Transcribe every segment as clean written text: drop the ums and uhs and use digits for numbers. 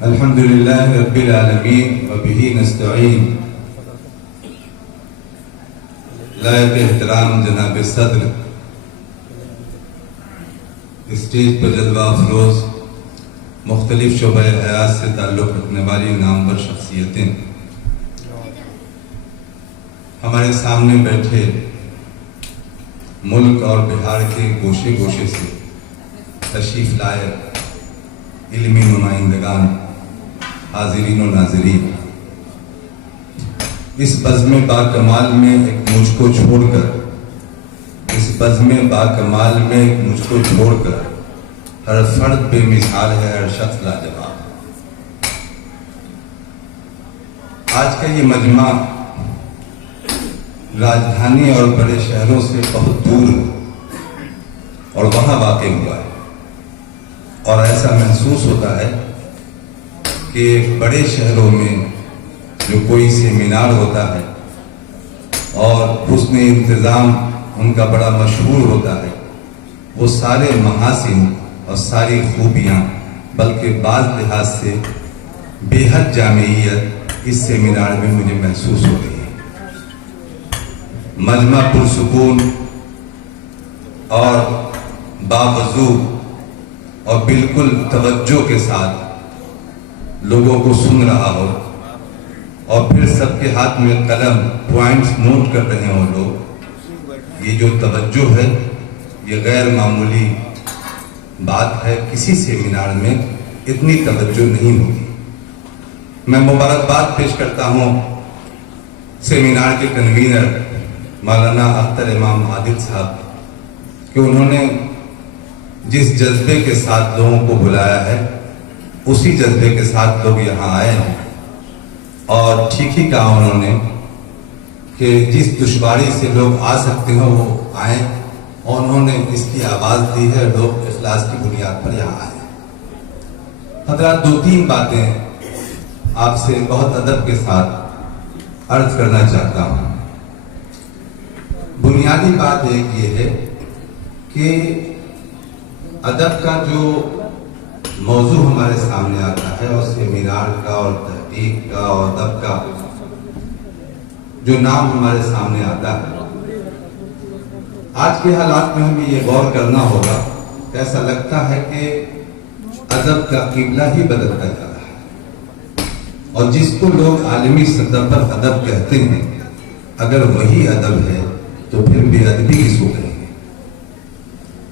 الحمد لله رب العالمين وبه نستعين. لائق احترام جناب صدر، اسٹیج پر جلوہ افروز مختلف شعبۂ حیات سے تعلق رکھنے والی نامور شخصیتیں، ہمارے سامنے بیٹھے ملک اور بہار کے گوشے گوشے سے تشریف لائے علمی نمائندگان، حاضرین و ناظرین، اس بزم باکمال میں ایک مجھ کو چھوڑ کر ہر فرد بے مثال ہے، ہر شخص لاجواب. آج کا یہ مجمع راجدھانی اور بڑے شہروں سے بہت دور اور وہاں واقع ہوا ہے، اور ایسا محسوس ہوتا ہے کہ بڑے شہروں میں جو کوئی سیمینار ہوتا ہے اور حسن انتظام ان کا بڑا مشہور ہوتا ہے، وہ سارے محاسن اور ساری خوبیاں بلکہ بعض لحاظ سے بے حد جامعیت اس سیمینار میں مجھے محسوس ہو رہی ہے. مجمع پرسکون اور باوضو اور بالکل توجہ کے ساتھ لوگوں کو سن رہا ہو، اور پھر سب کے ہاتھ میں قلم پوائنٹس نوٹ کر رہے ہوں لوگ، یہ جو توجہ ہے یہ غیر معمولی بات ہے. کسی سیمینار میں اتنی توجہ نہیں ہوتی. میں مبارکباد پیش کرتا ہوں سیمینار کے کنوینر مولانا اختر امام عادل صاحب کہ انہوں نے جس جذبے کے ساتھ لوگوں کو بلایا ہے اسی جذبے کے ساتھ لوگ یہاں آئے ہیں، اور ٹھیک ہی کہا انہوں نے کہ جس دشواری سے لوگ آ سکتے ہیں وہ آئیں، اور انہوں نے اس کی آواز دی ہے، لوگ اخلاص کی بنیاد پر یہاں آئے. حضرات، 2-3 باتیں آپ سے بہت ادب کے ساتھ عرض کرنا چاہتا ہوں. بنیادی بات ایک یہ ہے کہ ادب کا جو موضوع ہمارے سامنے آتا ہے، اور سیمینار کا اور تحقیق کا اور ادب کا جو نام ہمارے سامنے آتا ہے، آج کے حالات میں ہمیں یہ غور کرنا ہوگا کہ ایسا لگتا ہے کہ ادب کا قبلہ ہی بدلتا جا رہا ہے، اور جس کو لوگ عالمی سطح پر ادب کہتے ہیں، اگر وہی ادب ہے تو پھر بے ادبی کس کو کہیں گے.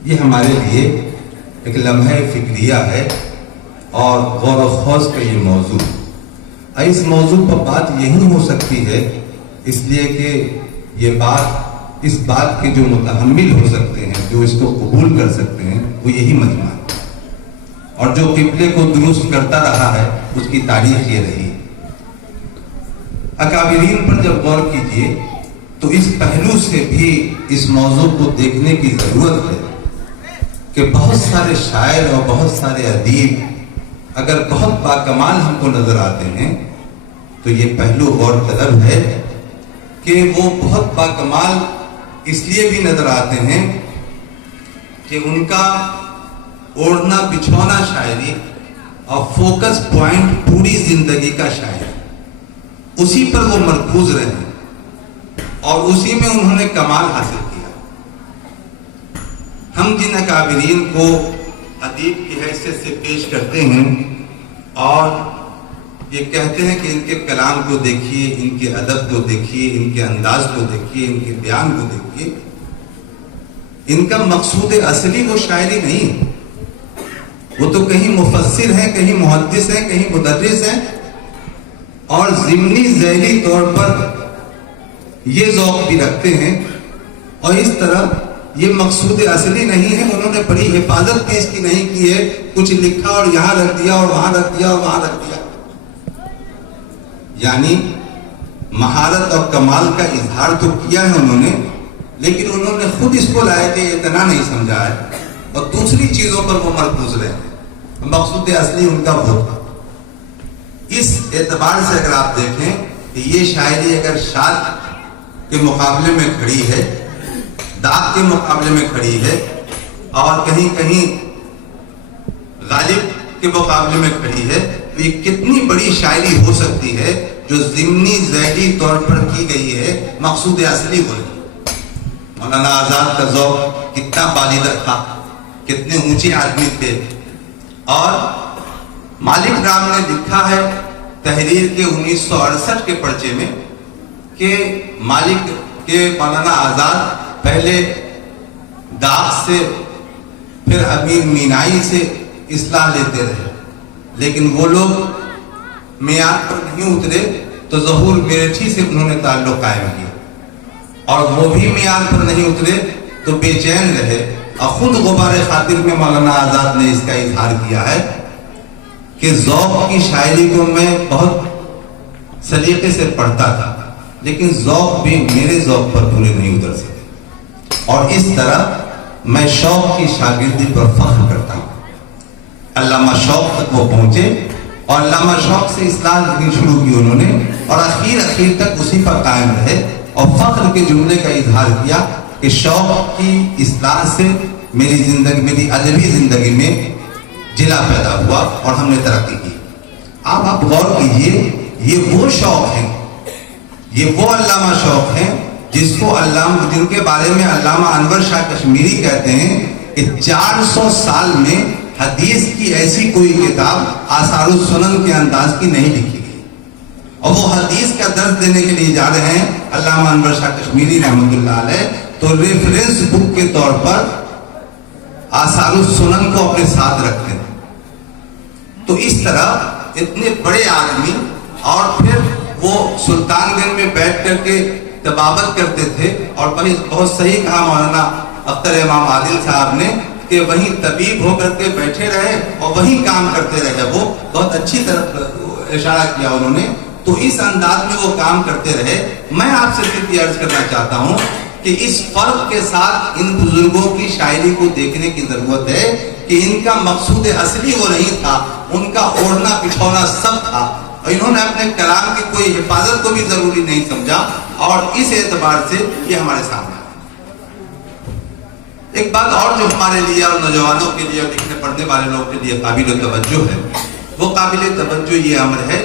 یہ ہمارے لیے ایک لمحہ فکریہ ہے اور غور و خوض کا یہ موضوع. اس موضوع پر بات یہی ہو سکتی ہے اس لیے کہ یہ بات اس بات کے جو متحمل ہو سکتے ہیں، جو اس کو قبول کر سکتے ہیں، وہ یہی مجمع ہے، اور جو قبلے کو درست کرتا رہا ہے اس کی تاریخ یہ رہی. اکابرین پر جب غور کیجئے تو اس پہلو سے بھی اس موضوع کو دیکھنے کی ضرورت ہے کہ بہت سارے شاعر اور بہت سارے ادیب اگر بہت باکمال ہم کو نظر آتے ہیں تو یہ پہلو غور طلب ہے کہ وہ بہت باکمال اس لیے بھی نظر آتے ہیں کہ ان کا اوڑھنا بچھونا شاعری اور فوکس پوائنٹ پوری زندگی کا شاعری، اسی پر وہ مرکوز رہے اور اسی میں انہوں نے کمال حاصل کیا. ہم جن اکابرین کو ادیب کی حیثیت سے پیش کرتے ہیں اور یہ کہتے ہیں کہ ان کے کلام کو دیکھیے، ان کے ادب کو دیکھیے، ان کے انداز کو دیکھیے، ان کے بیان کو دیکھیے، ان کا مقصود اصلی وہ شاعری نہیں، وہ تو کہیں مفسر ہیں، کہیں محدث ہیں، کہیں مدرس ہیں، اور ضمنی ذیلی طور پر یہ ذوق بھی رکھتے ہیں، اور اس طرح یہ مقصود اصلی نہیں ہے. انہوں نے بڑی حفاظت بھی اس کی نہیں کی ہے، کچھ لکھا اور یہاں رکھ دیا اور وہاں رکھ دیا اور وہاں رکھ دیا. یعنی مہارت اور کمال کا اظہار تو کیا ہے انہوں نے، لیکن انہوں نے خود اس کو لایا کہ اتنا نہیں سمجھا ہے، اور دوسری چیزوں پر وہ مرکوز رہے ہیں. مقصود اصلی ان کا وہ تھا. اس اعتبار سے اگر آپ دیکھیں کہ یہ شاعری اگر شاد کے مقابلے میں کھڑی ہے، داغ کے مقابلے میں کھڑی ہے، اور کہیں کہیں غالب کے مقابلے میں کھڑی ہے، تو یہ کتنی بڑی شاعری ہو سکتی ہے جو ضمنی ذیلی طور پر کی گئی ہے، مقصود اصلی وہ نہیں۔ مولانا آزاد کا ذوق کتنا بالیدہ تھا، کتنے اونچے آدمی تھے۔ اور مالک رام نے لکھا ہے تحریر کے 1968 کے پرچے میں کہ مالک کے مولانا آزاد پہلے داغ سے پھر امیر مینائی سے اصلاح لیتے رہے، لیکن وہ لوگ معیار پر نہیں اترے تو ظہور میرٹھی سے انہوں نے تعلق قائم کیا، اور وہ بھی معیار پر نہیں اترے تو بے چین رہے، اور خود غبار خاطر میں مولانا آزاد نے اس کا اظہار کیا ہے کہ ذوق کی شاعری کو میں بہت سلیقے سے پڑھتا تھا، لیکن ذوق بھی میرے ذوق پر پورے نہیں اتر سکے، اور اس طرح میں شوق کی شاگردی پر فخر کرتا ہوں۔ علامہ شوق تک وہ پہنچے اور علامہ شوق سے اصلاح لکھنی شروع کی انہوں نے، اور اخیر تک اسی پر قائم رہے، اور فخر کے جملے کا اظہار کیا کہ شوق کی اصلاح سے میری زندگی، میری ادبی زندگی میں جلا پیدا ہوا اور ہم نے ترقی کی۔ آپ غور کیجئے، یہ وہ شوق ہیں، یہ وہ علامہ شوق ہیں جس کو جن کے بارے میں علامہ انور شاہ کشمیری کہتے ہیں کہ 400 سال میں حدیث کی ایسی کوئی کتاب آثار السنن کے انداز کی نہیں لکھی گئی، اور وہ حدیث کا درس دینے کے لیے جا رہے ہیں علامہ انور شاہ کشمیری رحمۃ اللہ علیہ، تو ریفرنس بک کے طور پر آثار السنن کو اپنے ساتھ رکھتے ہیں۔ تو اس طرح اتنے بڑے آدمی، اور پھر وہ سلطان گنج میں بیٹھ کر کے طبابت کرتے تھے، اور بہت صحیح کہا مولانا اختر امام عادل صاحب نے کہ وہیں طبیب ہو کر کے بیٹھے رہے اور وہیں کام کرتے رہے، وہ بہت اچھی طرح اشارہ کیا انہوں نے۔ تو اس انداز میں وہ کام کرتے رہے۔ میں آپ سے صرف یہ عرض کرنا چاہتا ہوں کہ اس فرق کے ساتھ ان بزرگوں کی شاعری کو دیکھنے کی ضرورت ہے کہ ان کا مقصود اصلی وہ نہیں تھا، ان کا اوڑھنا پچھونا سب تھا، اور انہوں نے اپنے کلام کی کوئی حفاظت کو بھی ضروری نہیں سمجھا، اور اس اعتبار سے یہ ہمارے سامنے ہے۔ ایک بات اور جو ہمارے لیے اور نوجوانوں کے لیے اور لکھنے پڑھنے والے لوگوں کے لیے قابل توجہ ہے، وہ قابل توجہ یہ امر ہے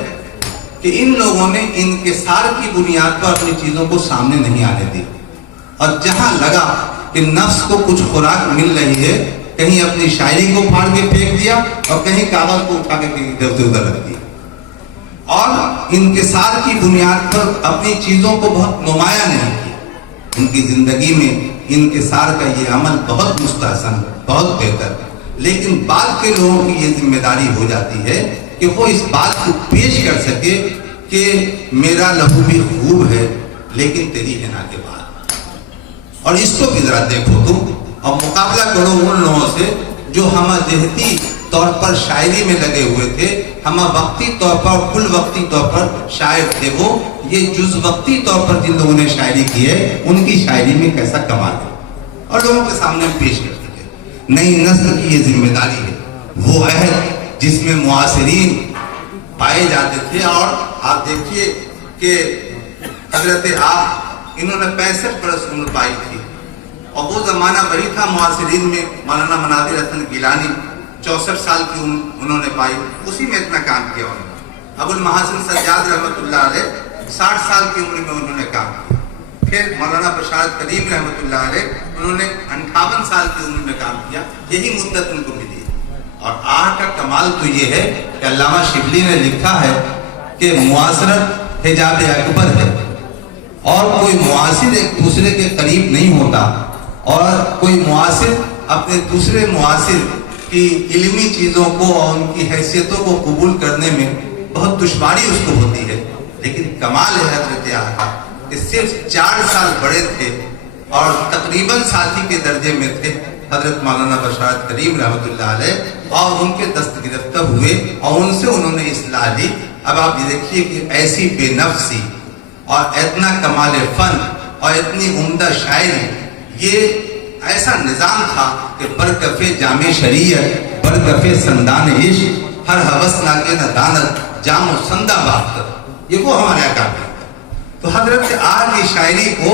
کہ ان لوگوں نے انکسار کی بنیاد پر اپنی چیزوں کو سامنے نہیں آنے دی، اور جہاں لگا کہ نفس کو کچھ خوراک مل رہی ہے، کہیں اپنی شاعری کو پھاڑ کے پھینک دیا اور کہیں کاغذ کو اٹھا کے ادھر سے ادھر رکھ دیا، اور انکسار کی بنیاد پر اپنی چیزوں کو بہت نمایاں نہیں کیا۔ ان کی زندگی میں انکسار کا یہ عمل بہت مستحسن، بہت بہتر، لیکن بعد کے لوگوں کی یہ ذمہ داری ہو جاتی ہے کہ وہ اس بات کو پیش کر سکے کہ میرا لہو بھی خوب ہے لیکن تیری حنا کے بعد، اور اس کو بھی ذرا دیکھو تم، اور مقابلہ کرو ان لوگوں سے جو ہمہ جہتی طور پر شاعری میں لگے ہوئے تھے، ہمہ وقتی طور پر، کل وقتی طور پر شاعر تھے وہ، یہ جز وقتی طور پر جن لوگوں نے شاعری کی ہے ان کی شاعری میں کیسا کمال ہے، اور لوگوں کے سامنے پیش کر سکے۔ نئی نسل کی یہ ذمہ داری ہے، وہ عہد جس میں معاصرین پائے جاتے تھے، اور آپ دیکھیے کہ حضرت آپ انہوں نے 65 برس عمر پائی تھی، اور وہ زمانہ وہی تھا معاصرین میں مولانا مناظر حسن گیلانی 64 سال کی انہوں نے پائی، اسی میں اتنا کام کیا انہوں نے۔ ابو المحاسن سجاد رحمۃ اللہ علیہ 60 سال کی عمر میں انہوں نے کام کیا، پھر مولانا بشارت کریم رحمۃ اللہ علیہ انہوں نے 58 سال کی عمر میں کام کیا، یہی مدت ان کو ملی۔ اور آج کا کمال تو یہ ہے کہ علامہ شبلی نے لکھا ہے کہ معاصرت حجاب اکبر ہے، اور کوئی معاصر ایک دوسرے کے قریب نہیں ہوتا، اور کوئی معاصر اپنے دوسرے معاصر کی علمی چیزوں کو اور ان کی حیثیتوں کو قبول کرنے میں بہت دشواری اس کو ہوتی ہے، لیکن کمال ہے حضرت آقا کہ صرف 4 سال بڑے تھے اور تقریباً ساتھی کے درجے میں تھے حضرت مولانا بشارت کریم رحمۃ اللہ علیہ، اور ان کے دست گرفتہ ہوئے اور ان سے انہوں نے اصلاح لی۔ اب آپ یہ دیکھیے کہ ایسی بے نفسی اور اتنا کمال فن اور اتنی عمدہ شاعری، یہ ایسا نظام تھا کہ برکف جامع شریعت، برکف سندان عشق، ہر ہوس ناکے نہ دانت، جام و سندہ باختر، یہ وہ ہمارے آقا ہے۔ تو حضرت آج کی شاعری کو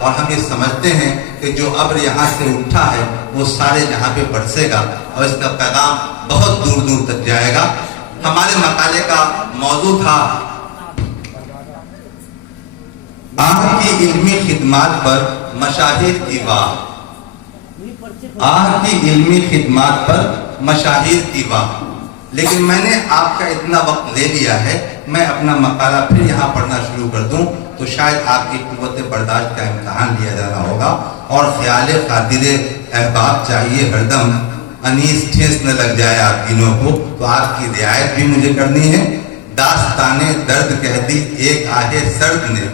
اور ہم یہ سمجھتے ہیں کہ جو ابر یہاں سے اٹھا ہے وہ سارے جہاں پہ برسے گا اور اس کا پیغام بہت دور دور تک جائے گا. ہمارے مقالے کا موضوع تھا آہ کی علمی خدمات پر مشاہیر کی واہ. آہ کی علمی خدمات پر مشاہیر کی واہ. لیکن میں نے آپ کا اتنا وقت لے لیا ہے, میں اپنا مقالہ پھر یہاں پڑھنا شروع کر دوں تو شاید آپ کی قوت برداشت کا امتحان لیا جانا ہوگا. اور خیال خاطر احباب چاہیے ہر دم, انیس ٹھیس نہ لگ جائے آپ دینوں کو, تو آپ کی رعایت بھی مجھے کرنی ہے. داستانے درد کہہ دی ایک آہے سرد نے,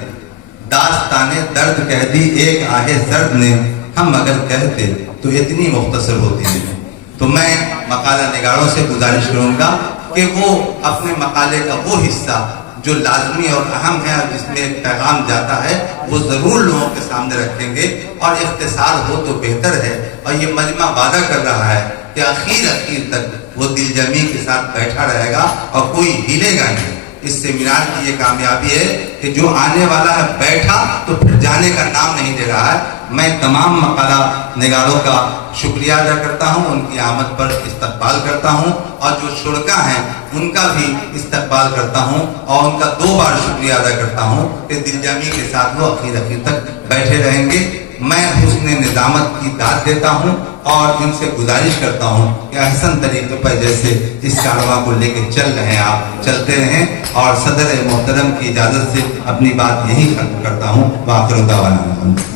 داستانے درد کہہ دی ایک آہے سرد نے, ہم اگر کہتے تو اتنی مختصر ہوتی ہے. تو میں مقالہ نگاروں سے گزارش کروں گا کہ وہ اپنے مقالے کا وہ حصہ جو لازمی اور اہم ہے اور جس میں ایک پیغام جاتا ہے وہ ضرور لوگوں کے سامنے رکھیں گے, اور اختصار ہو تو بہتر ہے. اور یہ مجمع وعدہ کر رہا ہے کہ اخیر تک وہ دل جمی کے ساتھ بیٹھا رہے گا اور کوئی ہلے گا نہیں. اس سیمینار کی یہ کامیابی ہے کہ جو آنے والا ہے بیٹھا تو پھر جانے کا نام نہیں لے رہا ہے. میں تمام مقالہ نگاروں کا شکریہ ادا کرتا ہوں, ان کی آمد پر استقبال کرتا ہوں, اور جو شرکا ہیں ان کا بھی استقبال کرتا ہوں, اور ان کا 2 بار شکریہ ادا کرتا ہوں کہ دل جمی کے ساتھ وہ اخیر تک بیٹھے رہیں گے. میں حسن نظامت کی داد دیتا ہوں اور ان سے گزارش کرتا ہوں کہ احسن طریقے پر جیسے اس کارواں کو لے کے چل رہے ہیں آپ چلتے رہیں, اور صدر محترم کی اجازت سے اپنی بات یہی ختم کرتا ہوں. وآخر دعوانا.